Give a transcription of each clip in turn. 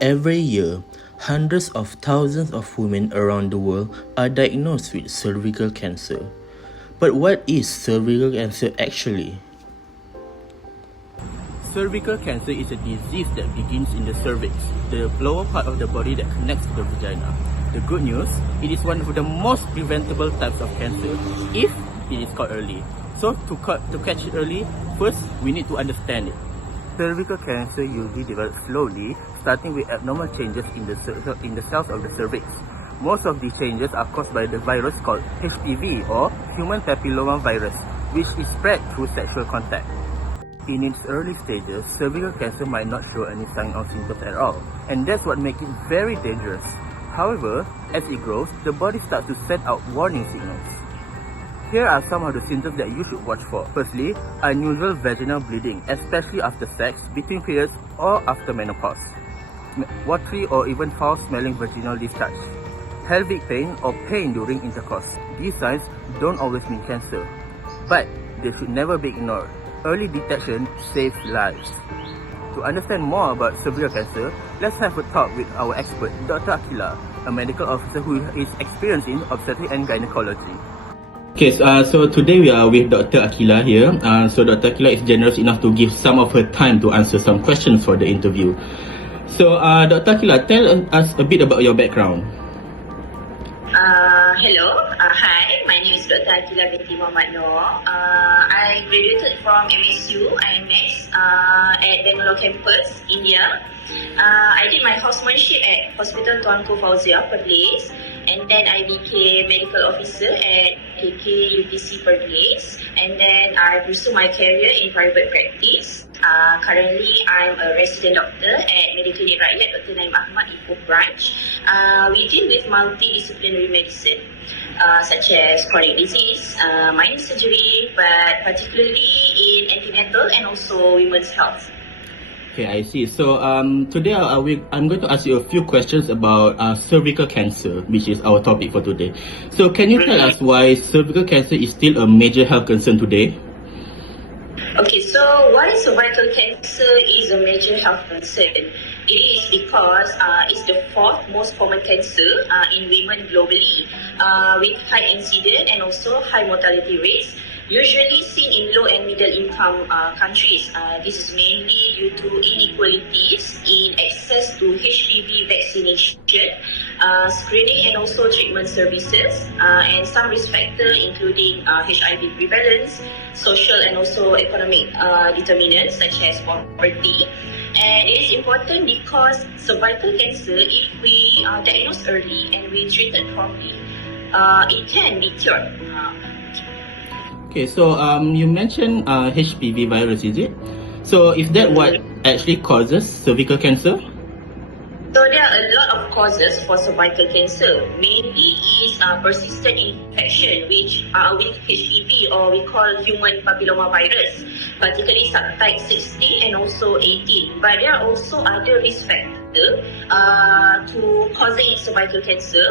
Every year, hundreds of thousands of women around the world are diagnosed with cervical cancer. But what is cervical cancer actually? Cervical cancer is a disease that begins in the cervix, the lower part of the body that connects to the vagina. The good news, it is one of the most preventable types of cancer if it is caught early. So to catch it early, first we need to understand it. Cervical cancer usually develops slowly, starting with abnormal changes in the cells of the cervix. Most of these changes are caused by the virus called HPV or human papilloma virus, which is spread through sexual contact. In its early stages, cervical cancer might not show any sign or symptoms at all, and that's what makes it very dangerous. However, as it grows, the body starts to send out warning signals. Here are some of the symptoms that you should watch for. Firstly, unusual vaginal bleeding, especially after sex, between periods, or after menopause. Watery or even foul-smelling vaginal discharge. Pelvic pain or pain during intercourse. These signs don't always mean cancer, but they should never be ignored. Early detection saves lives. To understand more about cervical cancer, let's have a talk with our expert, Dr. Akila, a medical officer who is experienced in obstetrics and gynecology. Okay, so today we are with Dr. Akila here. So Dr. Akila is generous enough to give some of her time to answer some questions for the interview. So Dr. Akila, tell us a bit about your background. Hello, hi, my name is Dr. Akila binti Muhammad Noor. I graduated from MSU IMS at Bangalore campus, India. I did my housemanship at Hospital Tuanku Fauzia, Perlis, and then I became medical officer at KK UTC Perlis, and then I pursued my career in private practice. Currently, I'm a resident doctor at Mediclinic Rakyat Dr. Naim Ahmad Ipoh branch. We deal with multidisciplinary medicine, such as chronic disease, minor surgery, but particularly in antenatal and also women's health. Okay, I see. So today I'm going to ask you a few questions about cervical cancer, which is our topic for today. So can you tell us why cervical cancer is still a major health concern today? Okay, so why cervical cancer is a major health concern? It is because it's the fourth most common cancer in women globally, with high incidence and also high mortality rates, usually seen in low and middle income countries. This is mainly due to inequalities in access to HPV vaccination, screening and also treatment services, and some risk factors including HIV prevalence, social and also economic determinants such as poverty. And it is important because cervical cancer, if we diagnose early and we treat it properly, it can be cured. Okay, so you mentioned HPV virus, is it? So is that what actually causes cervical cancer? So there are a lot of causes for cervical cancer. Mainly is persistent infection, which with HPV, or we call human papilloma virus, particularly subtype 60 and also 18. But there are also other risk factors to causing cervical cancer,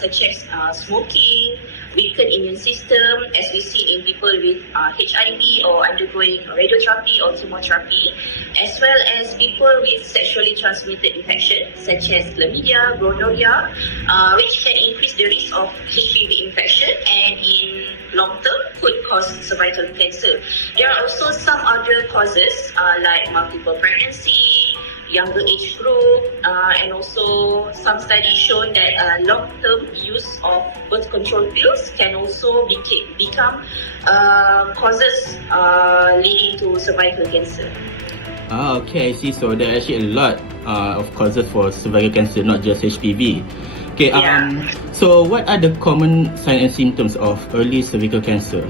such as smoking, weakened immune system, as we see in people with HIV or undergoing radiotherapy or chemotherapy, as well as people with sexually transmitted infections such as chlamydia, gonorrhea, which can increase the risk of HPV infection and in long term could cause cervical cancer. There are also some other causes like multiple pregnancy, younger age group, and also some studies shown that long-term use of birth control pills can also become causes leading to cervical cancer. Okay, I see. So there are actually a lot of causes for cervical cancer, not just HPV. Okay, so what are the common signs and symptoms of early cervical cancer?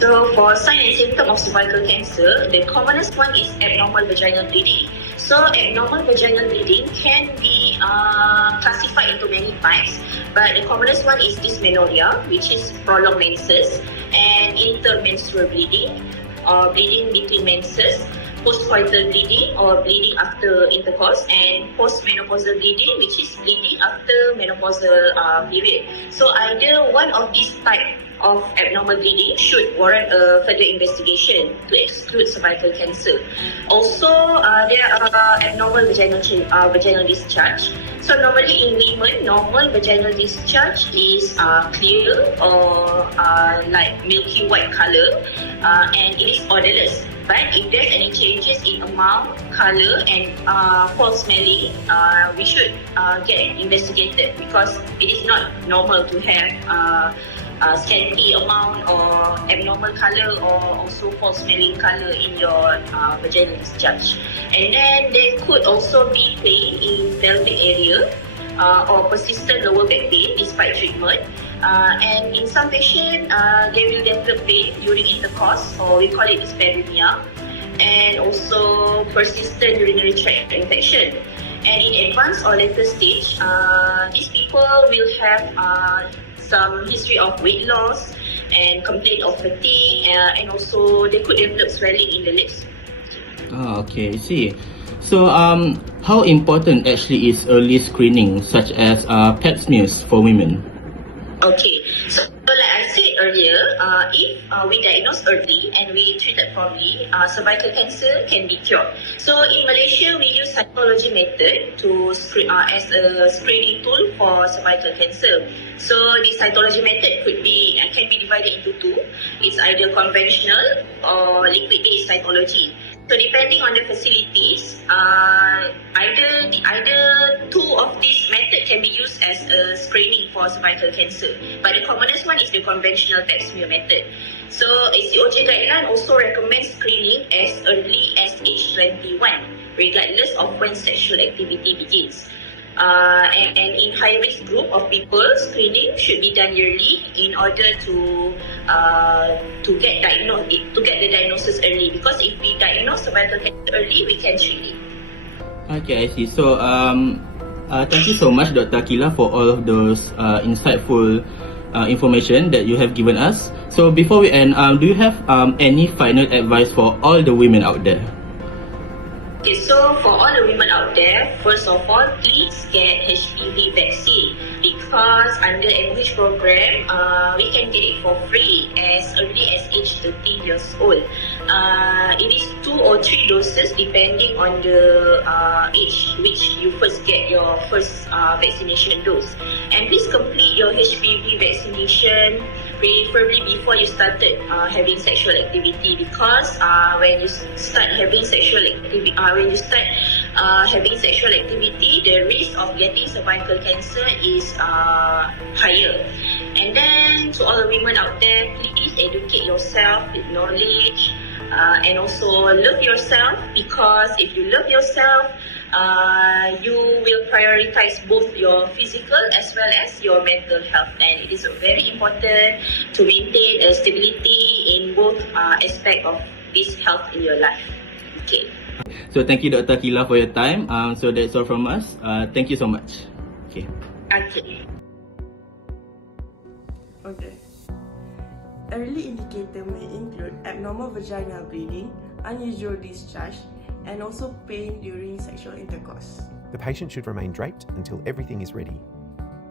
So for signs and symptoms of cervical cancer, the commonest one is abnormal vaginal bleeding. So abnormal vaginal bleeding can be classified into many types, but the commonest one is dysmenorrhea, which is prolonged menses, and intermenstrual bleeding, or bleeding between menses, postcoital bleeding or bleeding after intercourse, and postmenopausal bleeding, which is bleeding after menopausal period. So either one of these type of abnormal bleeding should warrant a further investigation to exclude cervical cancer. Also, there are abnormal vaginal discharge. So normally in women, normal vaginal discharge is clear or like milky white color, and it is odorless. But if there's any changes in amount, color, and foul smelling, we should get investigated, because it is not normal to have scanty amount or abnormal color or also foul smelling color in your vaginal discharge. And then there could also be pain in pelvic area or persistent lower back pain despite treatment. And in some patients, they will develop pain during intercourse, or we call it dyspareunia, and also persistent urinary tract infection. And in advanced or later stage, these people will have some history of weight loss and complaint of fatigue, and also they could develop swelling in the legs. Okay, I see. So, how important actually is early screening, such as Pap smears for women? Okay, so like I said earlier, if we diagnose early and we treat it properly, cervical cancer can be cured. So in Malaysia, we use CYTOLOGY method to as a screening tool for cervical cancer. So the CYTOLOGY method can be divided into two. It's either conventional or liquid-based cytology. So depending on the facilities, either two of these methods can be used as a screening for cervical cancer. But the commonest one is the conventional Pap smear method. So COJ guideline also recommends screening as early as age 21, regardless of when sexual activity begins. And in high-risk group of people, screening should be done yearly in order to get the diagnosis early. Because if we diagnose cervical cancer early, we can treat it. Okay, I see. So, thank you so much, Dr. Akila, for all of those insightful information that you have given us. So, before we end, do you have any final advice for all the women out there? Okay, so for all the women out there, first of all, please get HPV vaccine, because under NWICH program, we can get it for free as early as age 13 years old. It is 2 or 3 doses depending on the age which you first get your first vaccination dose. And please complete your HPV vaccination preferably before you started having sexual activity, because when you start having sexual activity, the risk of getting cervical cancer is higher. And then to all the women out there, please educate yourself with knowledge, and also love yourself, because if you love yourself, you will prioritize both your physical as well as your mental health. And it is very important to maintain a stability in both aspects of this health in your life. Okay. So thank you, Dr. Akila, for your time. So that's all from us. Thank you so much. Okay. Okay. Okay. Early indicator may include abnormal vaginal bleeding, unusual discharge, and also pain during sexual intercourse. The patient should remain draped until everything is ready.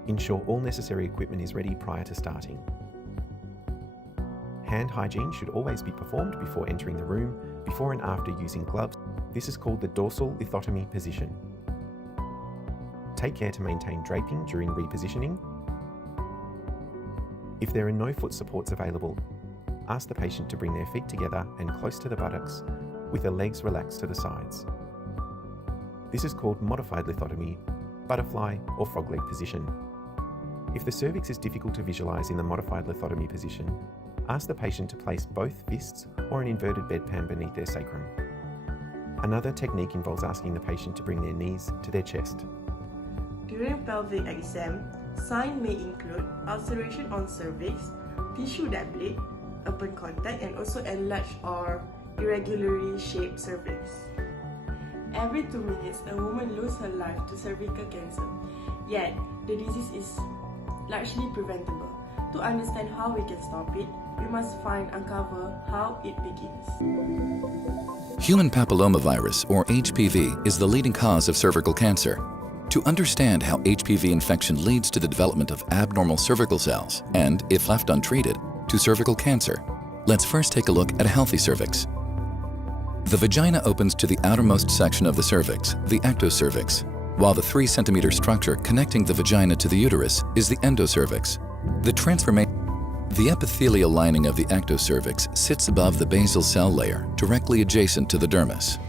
Ensure all necessary equipment is ready prior to starting. Hand hygiene should always be performed before entering the room, before and after using gloves. This is called the dorsal lithotomy position. Take care to maintain draping during repositioning. If there are no foot supports available, ask the patient to bring their feet together and close to the buttocks, with the legs relaxed to the sides. This is called modified lithotomy, butterfly or frog leg position. If the cervix is difficult to visualize in the modified lithotomy position, ask the patient to place both fists or an inverted bedpan beneath their sacrum. Another technique involves asking the patient to bring their knees to their chest. During pelvic exam, signs may include ulceration on cervix, tissue that bleed, open contact, and also enlarged or irregularly shaped cervix. Every 2 minutes, a woman loses her life to cervical cancer. Yet, the disease is largely preventable. To understand how we can stop it, we must uncover how it begins. Human papillomavirus, or HPV, is the leading cause of cervical cancer. To understand how HPV infection leads to the development of abnormal cervical cells, and, if left untreated, to cervical cancer. Let's first take a look at a healthy cervix. The vagina opens to the outermost section of the cervix, the ectocervix, while the 3 centimeter structure connecting the vagina to the uterus is the endocervix. The epithelial lining of the ectocervix sits above the basal cell layer, directly adjacent to the dermis.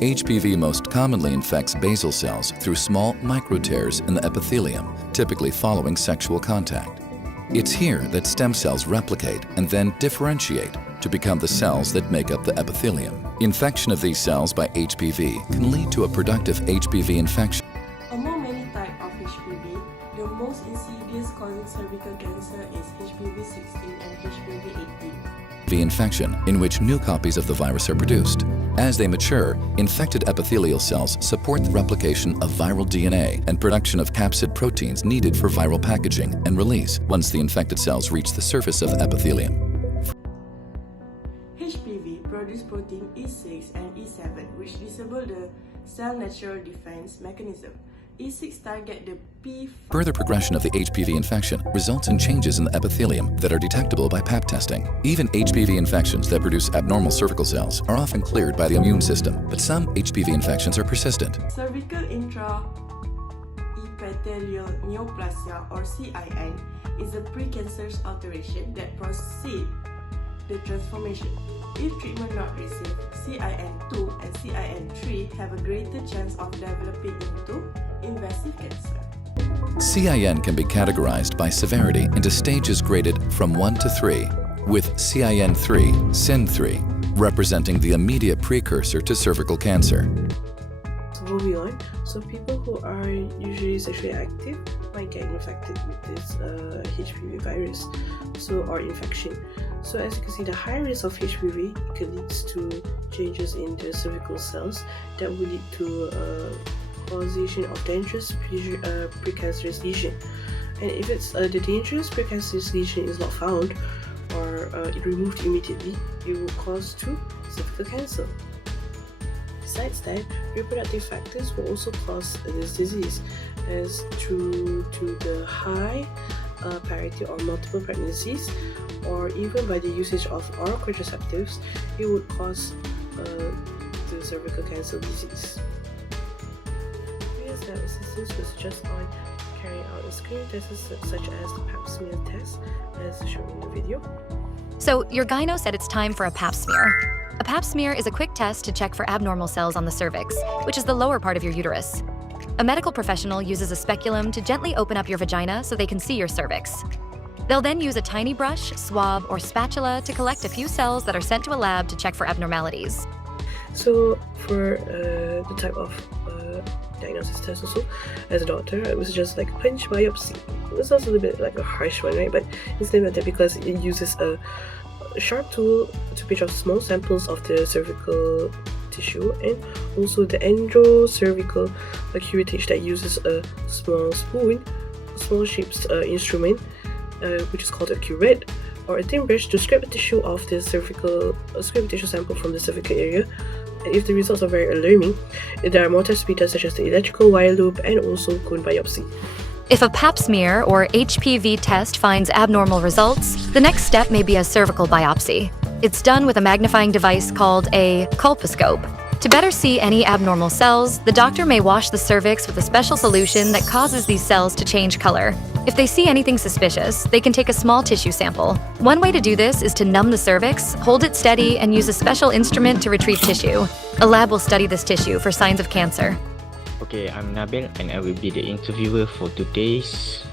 HPV most commonly infects basal cells through small microtears in the epithelium, typically following sexual contact. It's here that stem cells replicate and then differentiate to become the cells that make up the epithelium. Infection of these cells by HPV can lead to a productive HPV infection. Among many types of HPV, the most insidious causing cervical cancer is HPV-16 and HPV-18. Infection in which new copies of the virus are produced. As they mature, infected epithelial cells support the replication of viral DNA and production of capsid proteins needed for viral packaging and release once the infected cells reach the surface of the epithelium. HPV produce protein E6 and E7 which disable the cell natural defense mechanism. E6 target the P. Further progression of the HPV infection results in changes in the epithelium that are detectable by Pap testing. Even HPV infections that produce abnormal cervical cells are often cleared by the immune system, but some HPV infections are persistent. Cervical intraepithelial neoplasia or CIN is a precancerous alteration that precedes the transformation. If treatment not received, CIN2 and CIN3 have a greater chance of developing into invasive cancer. CIN can be categorized by severity into stages graded from 1 to 3, with CIN3, SIN3, representing the immediate precursor to cervical cancer. So moving on, so people who are usually sexually active might get infected with this HPV virus, or infection. So as you can see, the high risk of HPV can lead to changes in the cervical cells that will lead to causation of dangerous precancerous lesion. And if it's the dangerous precancerous lesion is not found or removed immediately, it will cause to cervical cancer. Besides that, reproductive factors will also cause this disease, as due to the high parity or multiple pregnancies, or even by the usage of oral contraceptives, it would cause the cervical cancer disease. Previous assistance was just on carrying out a screening tests such as the Pap smear test, as shown in the video. So your gyno said it's time for a Pap smear. A Pap smear is a quick test to check for abnormal cells on the cervix, which is the lower part of your uterus. A medical professional uses a speculum to gently open up your vagina so they can see your cervix. They'll then use a tiny brush, swab, or spatula to collect a few cells that are sent to a lab to check for abnormalities. So for the type of diagnosis test also, as a doctor, it was just like punch biopsy. It was also a little bit like a harsh one, right? But it's named that because it uses a sharp tool to pinch off small samples of the cervical tissue, and also the endocervical curettage that uses a small spoon, small shaped instrument, which is called a curette, or a thin brush to scrape the tissue off the cervical, scrape the tissue sample from the cervical area. And if the results are very alarming, there are more tests to be done, such as the electrical wire loop and also cone biopsy. If a Pap smear or HPV test finds abnormal results, the next step may be a cervical biopsy. It's done with a magnifying device called a colposcope. To better see any abnormal cells, the doctor may wash the cervix with a special solution that causes these cells to change color. If they see anything suspicious, they can take a small tissue sample. One way to do this is to numb the cervix, hold it steady, and use a special instrument to retrieve tissue. A lab will study this tissue for signs of cancer. Okay, I'm Nabil and I will be the interviewer for today's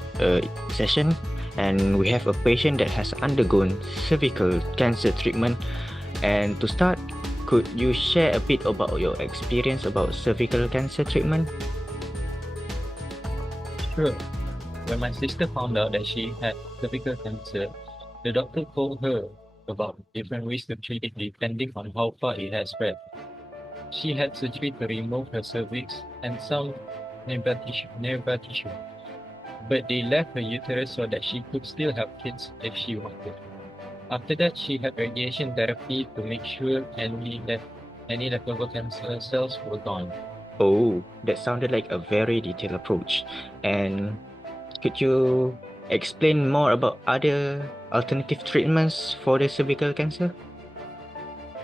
session. And we have a patient that has undergone cervical cancer treatment. And to start, could you share a bit about your experience about cervical cancer treatment? Sure. When my sister found out that she had cervical cancer, the doctor told her about different ways to treat it depending on how far it has spread. She had surgery to remove her cervix and some nearby tissue, but they left her uterus so that she could still have kids if she wanted. After that, she had radiation therapy to make sure any leftover cancer cells were gone. Oh, that sounded like a very detailed approach. And could you explain more about other alternative treatments for the cervical cancer?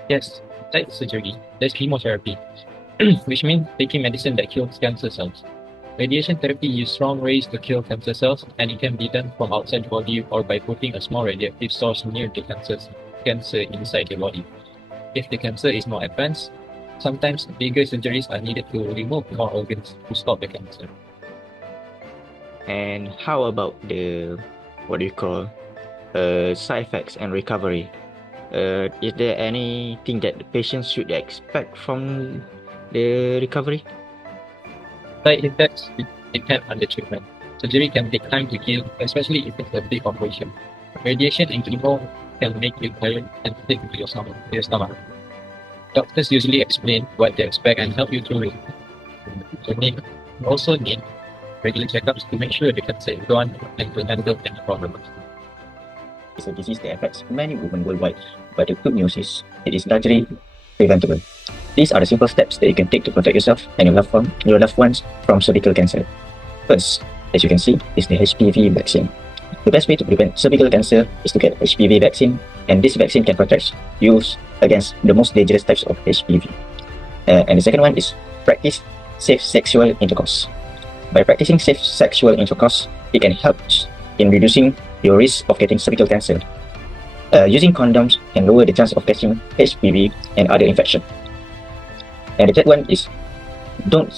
Yes, besides surgery, there's chemotherapy, which means taking medicine that kills cancer cells. Radiation therapy uses strong rays to kill cancer cells, and it can be done from outside the body or by putting a small radioactive source near the cancer inside the body. If the cancer is more advanced, sometimes bigger surgeries are needed to remove more organs to stop the cancer. And how about the side effects and recovery? Is there anything that the patient should expect from the recovery? Side effects depend on the treatment. Surgery can take time to heal, especially if it's a big operation. Radiation and chemo can make you tired and stick to your stomach. Doctors usually explain what they expect and help you through it. You also need regular checkups to make sure the cancer is gone and to handle any problems. It's a disease that affects many women worldwide, but the good news is it is largely preventable. These are the simple steps that you can take to protect yourself and your loved ones from cervical cancer. First, as you can see, is the HPV vaccine. The best way to prevent cervical cancer is to get HPV vaccine, and this vaccine can protect you against the most dangerous types of HPV. And the second one is practice safe sexual intercourse. By practicing safe sexual intercourse, it can help in reducing your risk of getting cervical cancer. Using condoms can lower the chance of catching HPV and other infections. And the third one is don't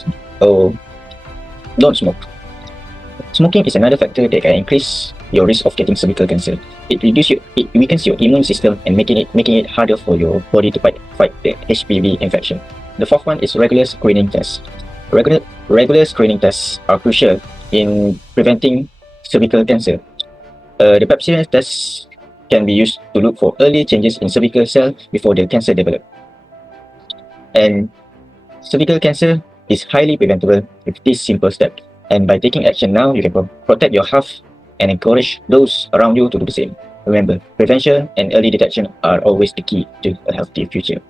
smoke. Smoking is another factor that can increase your risk of getting cervical cancer. It weakens your immune system and making it harder for your body to fight the HPV infection. The fourth one is regular screening tests. Regular screening tests are crucial in preventing cervical cancer. The Pap smear test can be used to look for early changes in cervical cell before the cancer develops. And cervical cancer is highly preventable with this simple step. And by taking action now, you can protect your health and encourage those around you to do the same. Remember, prevention and early detection are always the key to a healthy future.